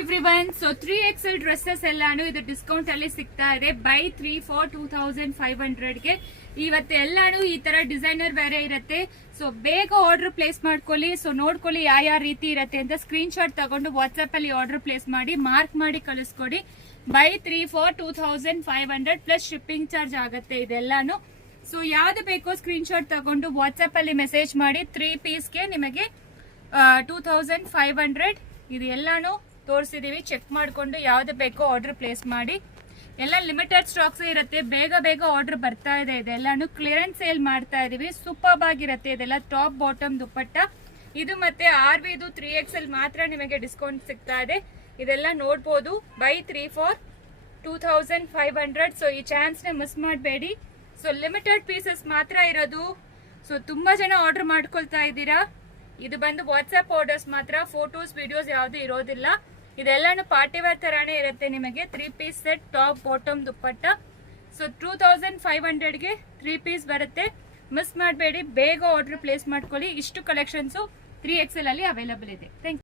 Everyone. So 3XL dresses ಎಲ್ಲಾನು ಇದು discount ಅಲ್ಲಿ ಸಿಗ್ತಾ ಇದೆ. ಬೈ 3 for 2500 ಗೆ ಇವತ್ತು ಎಲ್ಲಾನು ಈ ತರ ಡಿಸೈನರ್ ಬೇರೆ ಇರುತ್ತೆ. ಸೊ ಬೇಗ ಆರ್ಡರ್ ಪ್ಲೇಸ್ ಮಾಡ್ಕೊಳ್ಳಿ. ಸೊ ನೋಡ್ಕೊಳ್ಳಿ ಯಾವ ರೀತಿ ಇರುತ್ತೆ ಅಂತ. ಸ್ಕ್ರೀನ್ ಶಾಟ್ ತಗೊಂಡು ವಾಟ್ಸ್ಆಪ್ ಅಲ್ಲಿ ಆರ್ಡರ್ ಪ್ಲೇಸ್ ಮಾಡಿ, ಮಾರ್ಕ್ ಮಾಡಿ ಕಳಿಸ್ಕೊಡಿ. By 3 for 2500 plus shipping charge ಆಗುತ್ತೆ ಇದೆಲ್ಲಾನು. ಸೊ ಯಾವ್ದು ಬೇಕೋ ಸ್ಕ್ರೀನ್ ಶಾಟ್ ತಗೊಂಡು ವಾಟ್ಸ್ಆಪ್ ಅಲ್ಲಿ ಮೆಸೇಜ್ ಮಾಡಿ. 3 ಪೀಸ್ಗೆ ನಿಮಗೆ 2500 ಇದು ಎಲ್ಲಾನು ತೋರಿಸಿದೀವಿ. ಚೆಕ್ ಮಾಡ್ಕೊಂಡು ಯಾವ್ದು ಬೇಕೋ ಆರ್ಡರ್ ಪ್ಲೇಸ್ ಮಾಡಿ. ಎಲ್ಲ ಲಿಮಿಟೆಡ್ ಸ್ಟಾಕ್ಸ್ ಇರುತ್ತೆ, ಬೇಗ ಬೇಗ ಆರ್ಡರ್ ಬರ್ತಾ ಇದೆ. ಇದೆಲ್ಲಾನು ಕ್ಲಿಯರೆನ್ಸ್ ಸೇಲ್ ಮಾಡ್ತಾ ಇದೀವಿ. ಸೂಪರ್ ಆಗಿರುತ್ತೆ ಇದೆಲ್ಲ. ಟಾಪ್ ಬಾಟಮ್ ದುಪ್ಪಟ್ಟ ಇದು ಮತ್ತೆ RV 3XL ಮಾತ್ರ ನಿಮಗೆ ಡಿಸ್ಕೌಂಟ್ ಸಿಗ್ತಾ ಇದೆ. ಇದೆಲ್ಲ ನೋಡ್ಬೋದು. By 3 for 2500. ಸೊ ಈ ಚಾನ್ಸ್ ನ ಮಿಸ್ ಮಾಡಬೇಡಿ. ಸೊ ಲಿಮಿಟೆಡ್ ಪೀಸಸ್ ಮಾತ್ರ ಇರೋದು. ಸೊ ತುಂಬಾ ಜನ ಆರ್ಡರ್ ಮಾಡ್ಕೊಳ್ತಾ ಇದ್ದೀರಾ. ಇದು ಬಂದು ವಾಟ್ಸ್ಆಪ್ ಆರ್ಡರ್ಸ್ ಮಾತ್ರ, ಫೋಟೋಸ್ ವಿಡಿಯೋಸ್ ಯಾವ್ದು ಇರೋದಿಲ್ಲ. ಇದೆಲ್ಲಾನು ಪಾರ್ಟಿ ವೇರ್ ತರಾನೇ ಇರುತ್ತೆ ನಿಮಗೆ. 3 ಪೀಸ್ ಸೆಟ್, ಟಾಪ್ ಬಾಟಮ್ ದುಪ್ಪಟ್ಟ. ಸೊ 2500ಗೆ 3 ಪೀಸ್ ಬರುತ್ತೆ. ಮಿಸ್ ಮಾಡಬೇಡಿ, ಬೇಗ ಆರ್ಡರ್ ಪ್ಲೇಸ್ ಮಾಡ್ಕೊಳ್ಳಿ. ಇಷ್ಟು ಕಲೆಕ್ಷನ್ಸ್ 3XL ಅಲ್ಲಿ ಅವೈಲಬಲ್ ಇದೆ. Thank you.